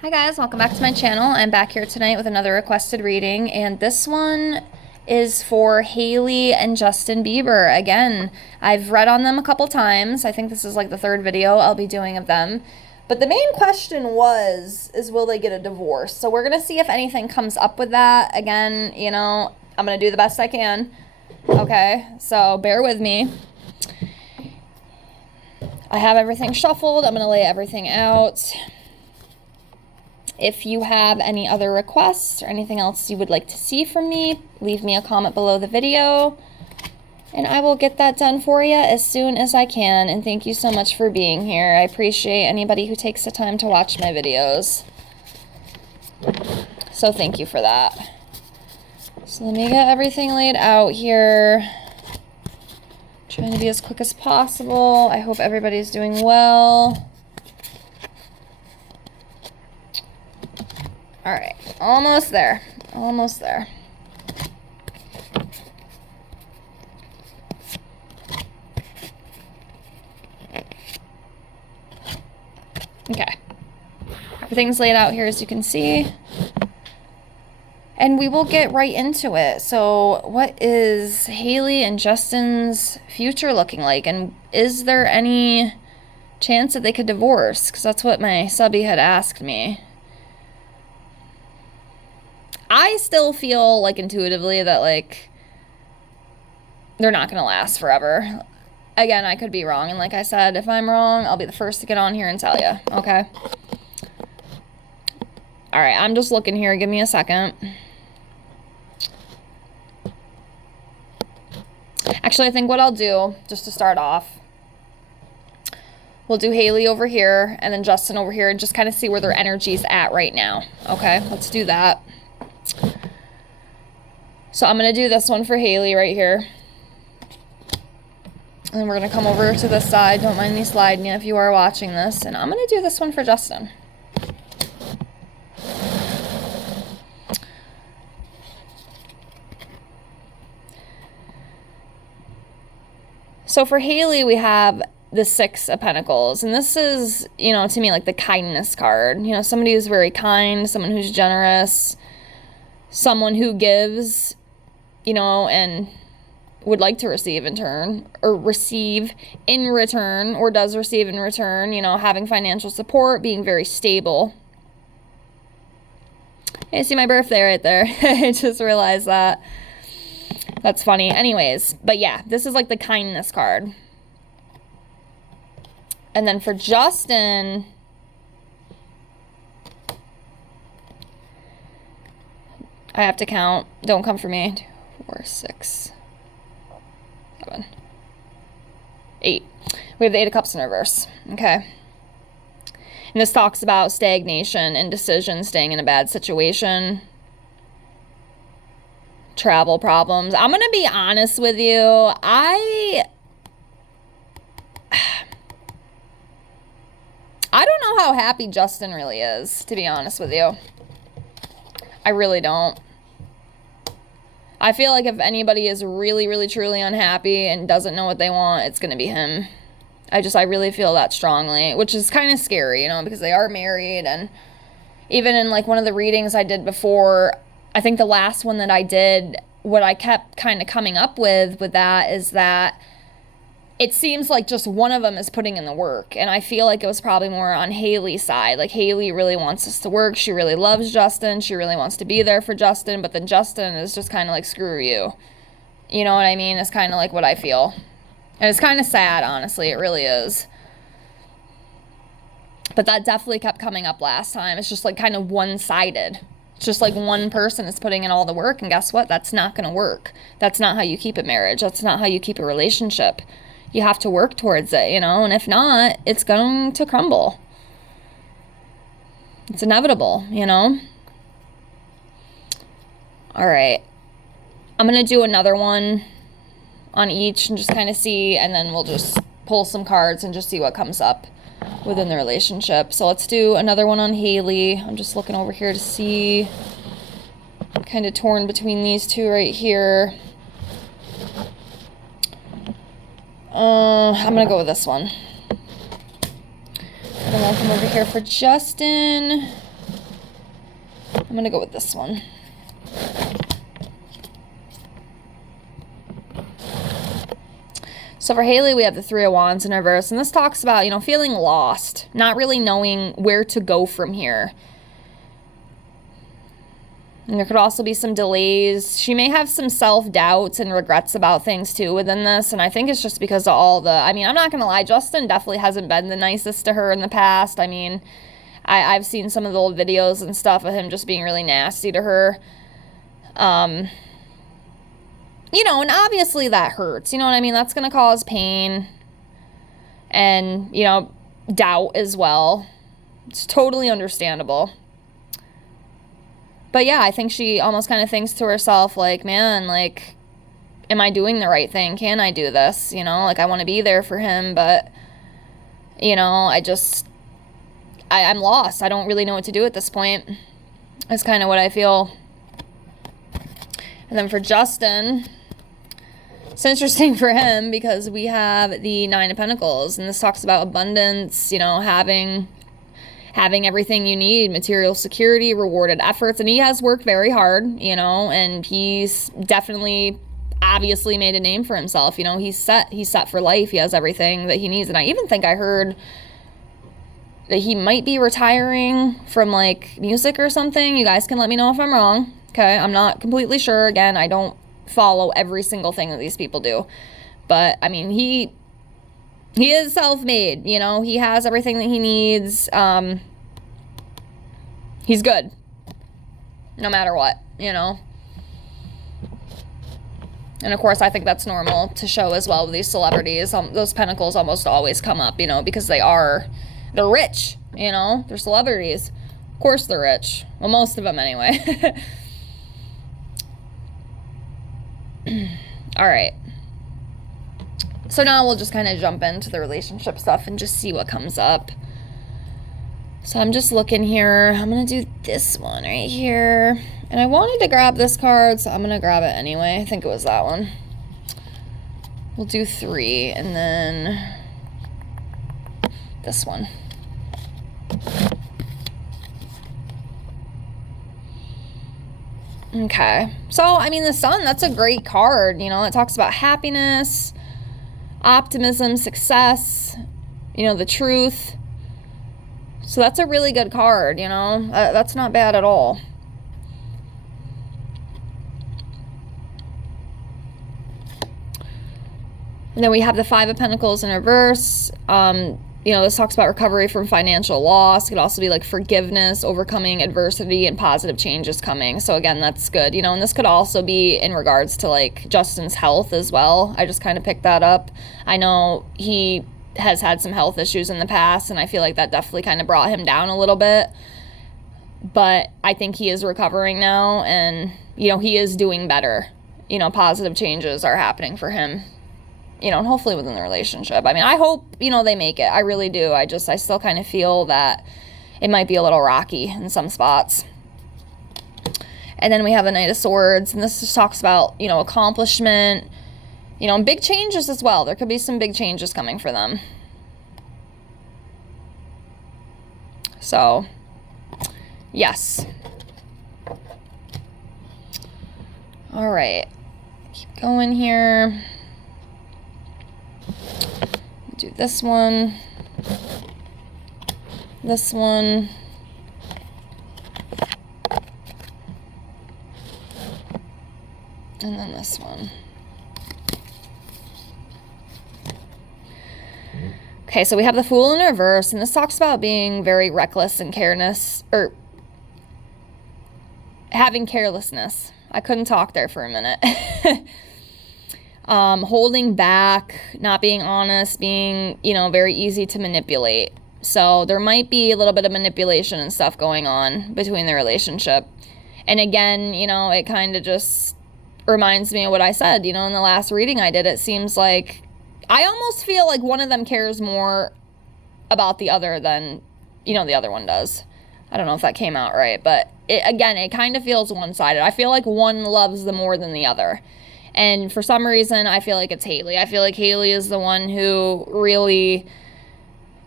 Hi guys, welcome back to my channel. I'm back here tonight with another requested reading, and this one is for Hailey and Justin Bieber. Again, I've read on them a couple times. I think this is like the third video I'll be doing of them. But the main question is will they get a divorce? So we're gonna see if anything comes up with that. Again, you know, I'm gonna do the best I can. Okay, so bear with me. I have everything shuffled. I'm gonna lay everything out. If you have any other requests or anything else you would like to see from me, leave me a comment below the video and I will get that done for you as soon as I can. And thank you so much for being here. I appreciate anybody who takes the time to watch my videos. So thank you for that. So let me get everything laid out here. Trying to be as quick as possible. I hope everybody's doing well. All right, almost there, almost there. Okay, everything's laid out here as you can see. And we will get right into it. So what is Hailey and Justin's future looking like? And is there any chance that they could divorce? Because that's what my subby had asked me. I still feel like intuitively that like they're not going to last forever. Again, I could be wrong. And like I said, if I'm wrong, I'll be the first to get on here and tell you. Okay. All right. I'm just looking here. Give me a second. Actually, I think what I'll do just to start off, we'll do Hailey over here and then Justin over here and just kind of see where their energy's at right now. Okay. Let's do that. So I'm going to do this one for Hailey right here. And then we're going to come over to this side. Don't mind me sliding you if you are watching this. And I'm going to do this one for Justin. So for Hailey, we have the Six of Pentacles. And this is, you know, to me like the kindness card. You know, somebody who's very kind, someone who's generous, someone who gives, you know, and would like to receive in turn, or receive in return, or does receive in return, you know, having financial support, being very stable. Hey, see my birthday right there. I just realized that. That's funny. Anyways, but yeah, this is like the kindness card. And then for Justin, I have to count. Don't come for me. 2, 4, 6, 7, 8. We have the 8 of Cups in reverse. Okay. And this talks about stagnation, indecision, staying in a bad situation, travel problems. I'm going to be honest with you. I don't know how happy Justin really is, to be honest with you. I really don't. I feel like if anybody is really, really, truly unhappy and doesn't know what they want, it's going to be him. I really feel that strongly, which is kind of scary, you know, because they are married. And even in like one of the readings I did before, I think the last one that I did, what I kept kind of coming up with that is that it seems like just one of them is putting in the work. And I feel like it was probably more on Hailey's side. Like Hailey really wants this to work. She really loves Justin. She really wants to be there for Justin. But then Justin is just kind of like, screw you. You know what I mean? It's kind of like what I feel. And it's kind of sad, honestly. It really is. But that definitely kept coming up last time. It's just like kind of one-sided. It's just like one person is putting in all the work. And guess what? That's not going to work. That's not how you keep a marriage. That's not how you keep a relationship. You have to work towards it, you know, and if not, it's going to crumble. It's inevitable, you know. All right. I'm going to do another one on each and just kind of see, and then we'll just pull some cards and just see what comes up within the relationship. So let's do another one on Hailey. I'm just looking over here to see. I'm kind of torn between these two right here. I'm going to go with this one. And then I'll come over here for Justin. I'm gonna go with this one. So for Hailey, we have the Three of Wands in reverse, and this talks about, you know, feeling lost, not really knowing where to go from here. And there could also be some delays. She may have some self-doubts and regrets about things too within this, and I think it's just because of all the, I mean, I'm not gonna lie, Justin definitely hasn't been the nicest to her in the past. I mean, I've seen some of the old videos and stuff of him just being really nasty to her. You know, and obviously that hurts, you know what I mean? That's going to cause pain and, you know, doubt as well. It's totally understandable. But yeah, I think she almost kind of thinks to herself, like, man, like, am I doing the right thing? Can I do this? You know, like, I want to be there for him, but, you know, I'm lost. I don't really know what to do at this point. That's kind of what I feel. And then for Justin, it's interesting for him because we have the Nine of Pentacles, and this talks about abundance, you know, having everything you need, material security, rewarded efforts, and he has worked very hard, you know, and he's definitely obviously made a name for himself. You know, he's set for life. He has everything that he needs, and I even think I heard that he might be retiring from like music or something. You guys can let me know if I'm wrong. Okay, I'm not completely sure. Again, I don't follow every single thing that these people do, but I mean, he is self-made, you know, he has everything that he needs. He's good no matter what, you know. And of course, I think that's normal to show as well with these celebrities. Those pentacles almost always come up, you know, because they're rich, you know, they're celebrities. Of course they're rich. Well, most of them anyway. All right. So now we'll just kind of jump into the relationship stuff and just see what comes up. So I'm just looking here. I'm going to do this one right here. And I wanted to grab this card, so I'm going to grab it anyway. I think it was that one. We'll do 3 and then this one. Okay, so I mean, the Sun, that's a great card, you know. It talks about happiness, optimism, success, you know, the truth. So that's a really good card, you know. That's not bad at all. And then we have the Five of Pentacles in reverse. You know, this talks about recovery from financial loss. It could also be like forgiveness, overcoming adversity, and positive changes coming. So again, that's good, you know, and this could also be in regards to like Justin's health as well. I just kind of picked that up. I know he has had some health issues in the past, and I feel like that definitely kind of brought him down a little bit. But I think he is recovering now, and, you know, he is doing better. You know, positive changes are happening for him. You know, and hopefully within the relationship. I mean, I hope, you know, they make it. I really do. I still kind of feel that it might be a little rocky in some spots. And then we have the Knight of Swords, and this just talks about, you know, accomplishment, you know, and big changes as well. There could be some big changes coming for them. So, yes. All right. Keep going here. Do this one, and then this one. Okay, so we have the Fool in reverse, and this talks about being very reckless and careless, or having carelessness. I couldn't talk there for a minute. Holding back, not being honest, being, you know, very easy to manipulate. So there might be a little bit of manipulation and stuff going on between the relationship. And again, you know, it kind of just reminds me of what I said, you know, in the last reading I did. It seems like I almost feel like one of them cares more about the other than, you know, the other one does. I don't know if that came out right, but it kind of feels one-sided. I feel like one loves them more than the other. And for some reason, I feel like it's Hailey. I feel like Hailey is the one who really,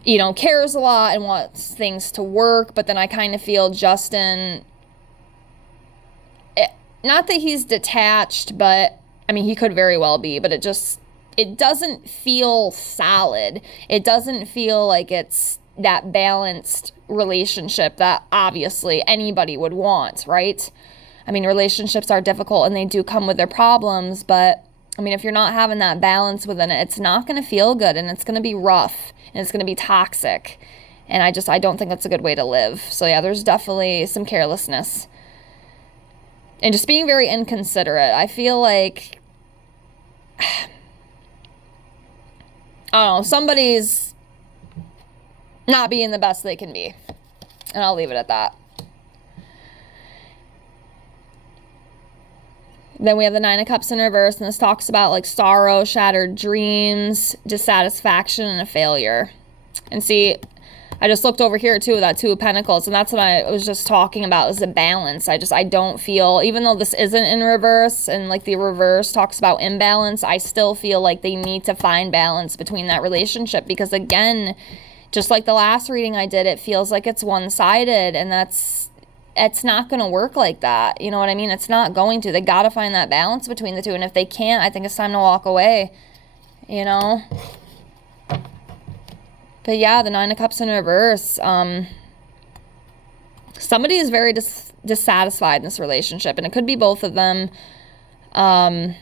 you know, cares a lot and wants things to work. But then I kind of feel Justin not that he's detached, but I mean, he could very well be, but it doesn't feel solid. It doesn't feel like it's that balanced relationship that obviously anybody would want, right? I mean, relationships are difficult and they do come with their problems, but I mean, if you're not having that balance within it, it's not going to feel good, and it's going to be rough, and it's going to be toxic. And I don't think that's a good way to live. So yeah, there's definitely some carelessness. And just being very inconsiderate. I feel like, I don't know, somebody's not being the best they can be. And I'll leave it at that. Then we have the Nine of Cups in reverse, and this talks about like sorrow, shattered dreams, dissatisfaction, and a failure. And see, I just looked over here too, that Two of Pentacles, and that's what I was just talking about, is the balance. I don't feel, even though this isn't in reverse, and like the reverse talks about imbalance, I still feel like they need to find balance between that relationship, because again, just like the last reading I did, it feels like it's one-sided, and it's not going to work like that. You know what I mean? It's not going to. They got to find that balance between the two, and if they can't, I think it's time to walk away, you know? But yeah, the Nine of Cups in reverse. Somebody is very dissatisfied in this relationship, and it could be both of them. But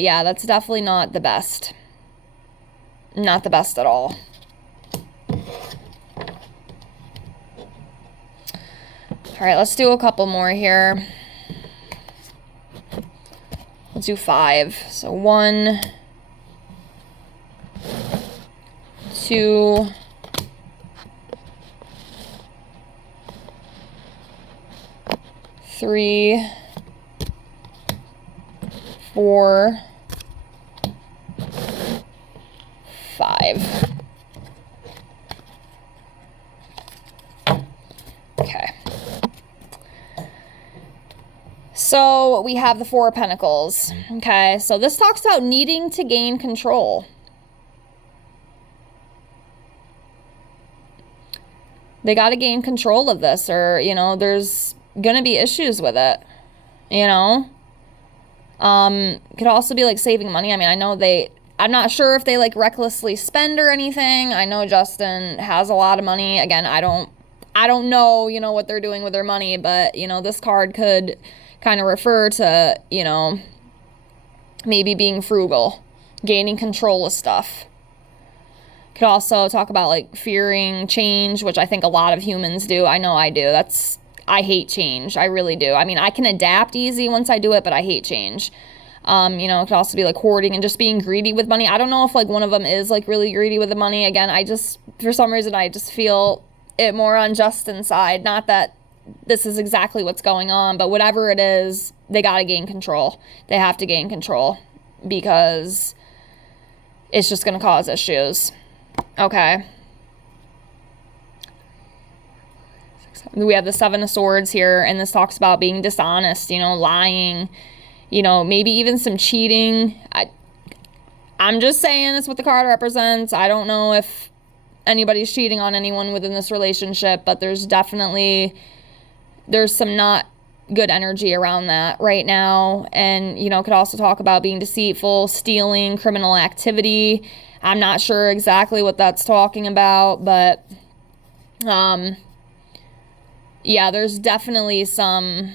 yeah, that's definitely not the best. Not the best at all. All right, let's do a couple more here. Let's do 5. So 1, 2, 3, 4, 5. Okay. So we have the Four of Pentacles. Okay, so this talks about needing to gain control. They got to gain control of this, or, you know, there's going to be issues with it, you know? Could also be like saving money. I mean, I'm not sure if they like recklessly spend or anything. I know Justin has a lot of money. Again, I don't know, you know, what they're doing with their money, but, you know, this card could kind of refer to, you know, maybe being frugal, gaining control of stuff. Could also talk about like fearing change, which I think a lot of humans do. I know I do. I hate change. I really do. I mean, I can adapt easy once I do it, but I hate change. You know, it could also be like hoarding and just being greedy with money. I don't know if like one of them is like really greedy with the money. Again, for some reason, I just feel it more on Justin's side. Not that this is exactly what's going on, but whatever it is, they got to gain control. They have to gain control because it's just going to cause issues. Okay. We have the Seven of Swords here, and this talks about being dishonest, you know, lying, you know, maybe even some cheating. I'm just saying it's what the card represents. I don't know if anybody's cheating on anyone within this relationship, but there's some not good energy around that right now. And, you know, could also talk about being deceitful, stealing, criminal activity. I'm not sure exactly what that's talking about, but yeah, there's definitely some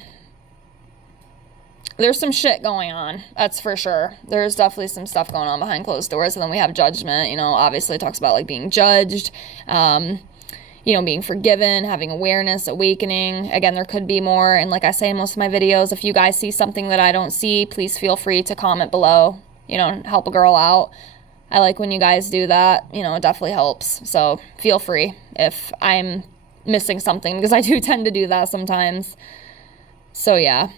shit going on. That's for sure. There's definitely some stuff going on behind closed doors. And then we have judgment, you know, obviously it talks about like being judged, you know, being forgiven, having awareness, awakening. Again, there could be more. And like I say in most of my videos, if you guys see something that I don't see, please feel free to comment below, you know, help a girl out. I like when you guys do that, you know, it definitely helps. So feel free if I'm missing something, because I do tend to do that sometimes. So yeah.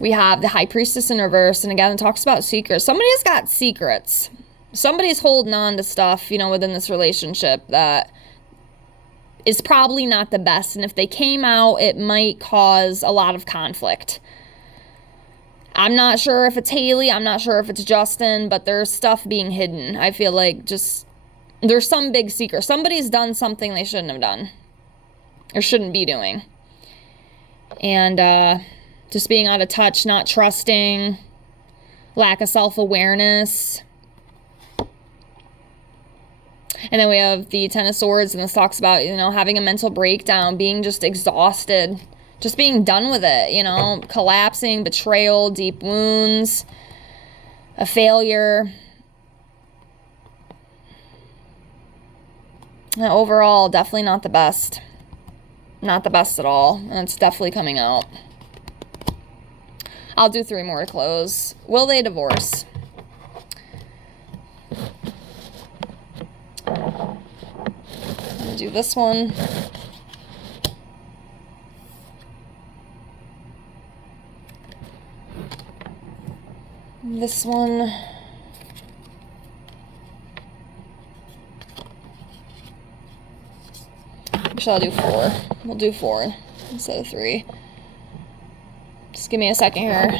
We have the High Priestess in reverse, and again, it talks about secrets. Somebody's got secrets. Somebody's holding on to stuff, you know, within this relationship that is probably not the best. And if they came out, it might cause a lot of conflict. I'm not sure if it's Hailey. I'm not sure if it's Justin, but there's stuff being hidden. I feel like there's some big secret. Somebody's done something they shouldn't have done. or shouldn't be doing. And just being out of touch, not trusting, lack of self-awareness. And then we have the Ten of Swords, and this talks about, you know, having a mental breakdown, being just exhausted, just being done with it, you know, collapsing, betrayal, deep wounds, a failure. Overall, definitely not the best. Not the best at all. And it's definitely coming out. I'll do 3 more to close. Will they divorce? I'll do this one. This one. Actually, I'll do 4. We'll do 4 instead of 3. Just give me a second here.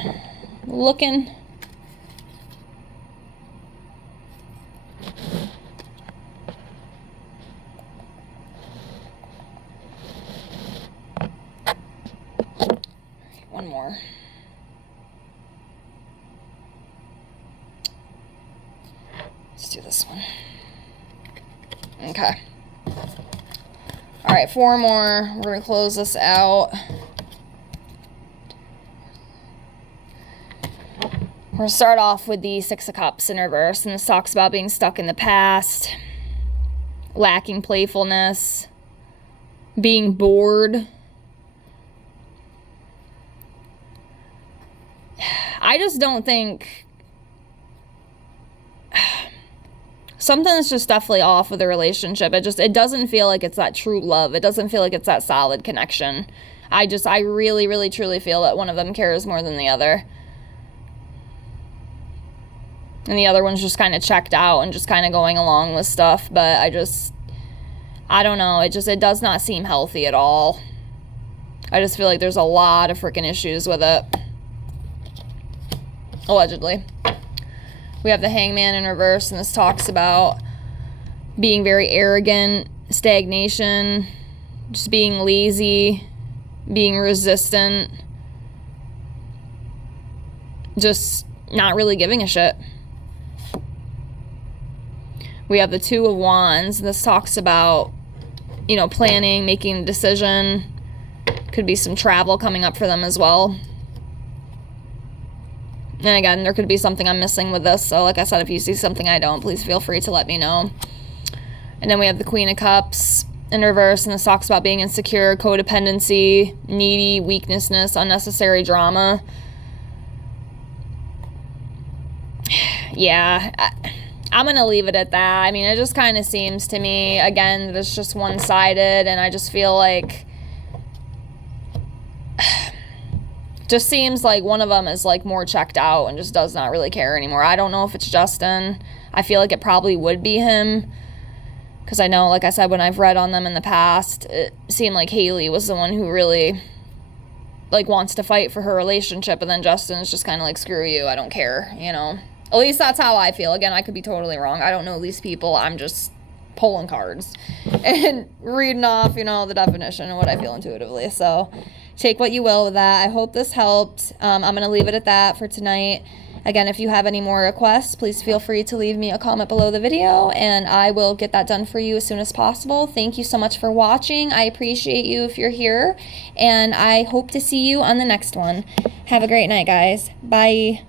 Looking. One more. Let's do this one. Okay. All right, 4 more. We're going to close this out. We're going to start off with the 6 of Cups in reverse, and this talks about being stuck in the past, lacking playfulness, being bored. I just don't think... Something's just definitely off with the relationship. It doesn't feel like it's that true love. It doesn't feel like it's that solid connection. I really, really, truly feel that one of them cares more than the other. And the other one's just kind of checked out and just kind of going along with stuff. But I don't know. It does not seem healthy at all. I just feel like there's a lot of freaking issues with it. Allegedly. We have the Hangman in reverse, and this talks about being very arrogant, stagnation, just being lazy, being resistant, just not really giving a shit. We have the 2 of Wands, and this talks about, you know, planning, making a decision. Could be some travel coming up for them as well. And again, there could be something I'm missing with this. So like I said, if you see something I don't, please feel free to let me know. And then we have the Queen of Cups in reverse. And this talks about being insecure, codependency, needy, weaknessness, unnecessary drama. Yeah, I'm going to leave it at that. I mean, it just kind of seems to me, again, that it's just one-sided. And I just feel like... just seems like one of them is like more checked out and just does not really care anymore. I don't know if it's Justin. I feel like it probably would be him. Because I know, like I said, when I've read on them in the past, it seemed like Hailey was the one who really like wants to fight for her relationship. And then Justin's just kind of like, screw you, I don't care, you know. At least that's how I feel. Again, I could be totally wrong. I don't know these people. I'm just pulling cards and reading off, you know, the definition and what I feel intuitively. So... take what you will with that. I hope this helped. I'm going to leave it at that for tonight. Again, if you have any more requests, please feel free to leave me a comment below the video, and I will get that done for you as soon as possible. Thank you so much for watching. I appreciate you if you're here, and I hope to see you on the next one. Have a great night, guys. Bye.